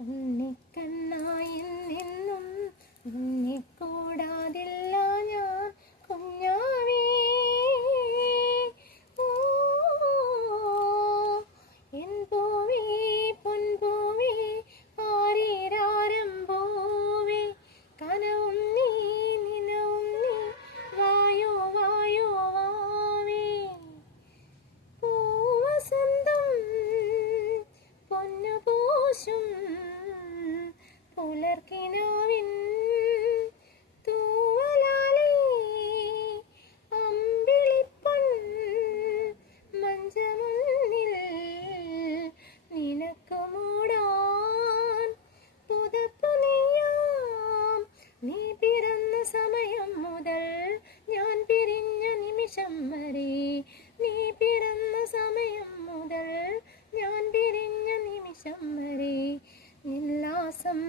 ഉണ്ണിക്കണ്ണായി നിന്നും ഉണ്ണിക്കൂടാതില്ല ഞാൻ കുഞ്ഞാവേ. ഓ എൻ പൂവേ പൊൻപൂവേ ആരീരാരം പൂവേ കനവും നീ നിനവും നീ വായോ വായോ വാവേ. പൂവസന്തം പൊന്നുപൂശും പുലർക്കിനാവിൻ തൂവലാലേ അമ്പിളിപ്പൊൻ മഞ്ചമുന്നിൽ നിനക്കു മൂടാൻ പുതപ്പു നെയ്യാം. നീ പിറന്ന സമയം മുതൽ ഞാൻ പിരിഞ്ഞ നിമിഷം വരെ, നീ പിറന്ന സമയം മുതൽ ഞാൻ പിരിഞ്ഞ നിമിഷം വരെ നില്ലാസം